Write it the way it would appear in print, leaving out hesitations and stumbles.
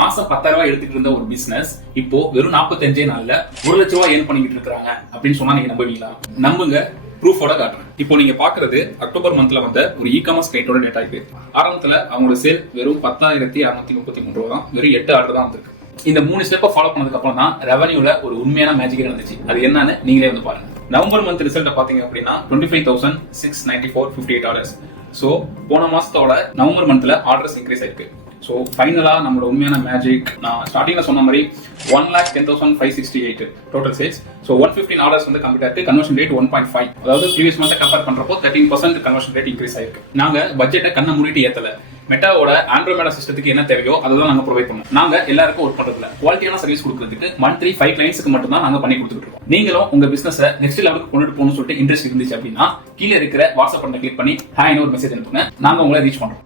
மாசம் 10,000 ரூபாய் எடுத்துட்டு இருந்த ஒரு பிசினஸ் இப்போ வெறும் 45 நாள்ல 1 லட்ச ரூபாய் ஏர்ன் பண்ணிக்கிட்டு இருக்காங்க அப்படின்னு சொன்னா நீங்க நம்புவீங்களா? நம்புங்க, ப்ரூஃபோட காட்டுறேன். இப்போ நீங்க பாக்குறது அக்டோபர் மந்த்ல வந்த ஒரு இ-காமர்ஸ் கிளைண்டோட டேட்டா இது. ஆரம்பத்துல அவங்களோட சேல் வெறும் 10,633 ரூபா தான், வெறும் 8 ஆர்டர் தான் வந்திருக்கு. இந்த 3 ஸ்டெப்பை ஃபாலோ பண்ணதுக்கு அப்புறம் தான் ரெவன்யூல ஒரு உண்மையான மேஜிக் நடந்துச்சு. அது என்னன்னு நீங்களே வந்து பாருங்க. நவம்பர் மந்த் ரிசல்ட் பாத்தீங்க அப்படின்னா 25,694.58 ஆர்டர்ஸ். சோ போன மாசத்தோட நவம்பர் மந்த்ல ஆர்டர்ஸ் இன்க்ரீஸ் ஆயிருக்கு. சோ ஃபைனலா நம்மளோட உண்மையான மேஜிக் நான் ஸ்டார்டிங்ல சொன்ன மாதிரி 1,10,568 டோட்டல் சேல்ஸ். சோ 115 ஆர்டர்ஸ் வந்து கம்ப்ளீட் ஆயிருக்கு. கன்வர்ஷன் ரேட் 1.5, அதாவது ப்ரீவியஸ் மந்த் கம்பேர் பண்றப்போ 13% கன்வர்ஷன் ரேட் இன்க்ரீஸ் ஆயிருக்கு. நாங்க பட்ஜெட்டை கண்ணை மூடிட்டு ஏத்தல. மெட்டாவோட ஆண்ட்ராய்டு சிஸ்டத்துக்கு என்ன தேவையோ அதுதான் நாங்க ப்ரொவைட் பண்ணுவோம். நாங்க எல்லாருக்கும் ஒர்க் பண்றதுல குவாலிட்டியான சர்வீஸ் கொடுக்கிறதுக்கு மந்த்லி 5 கிளைண்ட்ஸ்க்கு மட்டும் தான் நாங்க பண்ணி கொடுத்துட்டு இருக்கோம். நீங்களும் உங்க பிசினஸ் நெக்ஸ்ட் லெவலுக்கு கொண்டுட்டு போகணும்னு சொல்லிட்டு இன்ட்ரெஸ்ட் இருந்துச்சு அப்படின்னா கீழே இருக்கிற வாட்ஸ்அப் பட்டனை கிளிக் பண்ணி ஹாய்னு ஒரு மெசேஜ் அனுப்புங்க. நாங்க உங்களை ரீச் பண்றோம்.